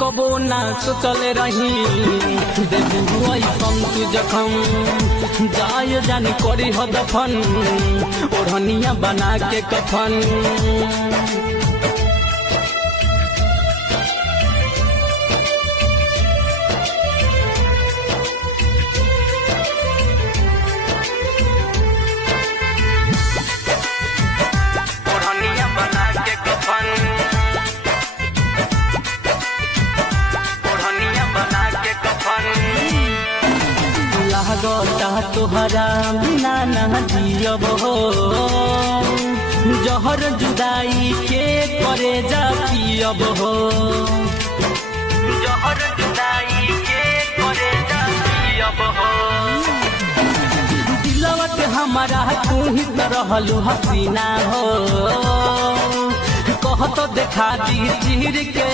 कबो ना सोचले रही देबू ऐसन तू जखम जाय जानी करी हो दफन ओढ़निया बना के कफन। लागता तोहरा बिना ना जियब हो जहर जुदाई के करे जा पियब हो जहर जुदाई के करे जा पियब हो। दिलवा के हमारा तू ही तो रहलू हसीना हो कह तो देखा दी चीर के।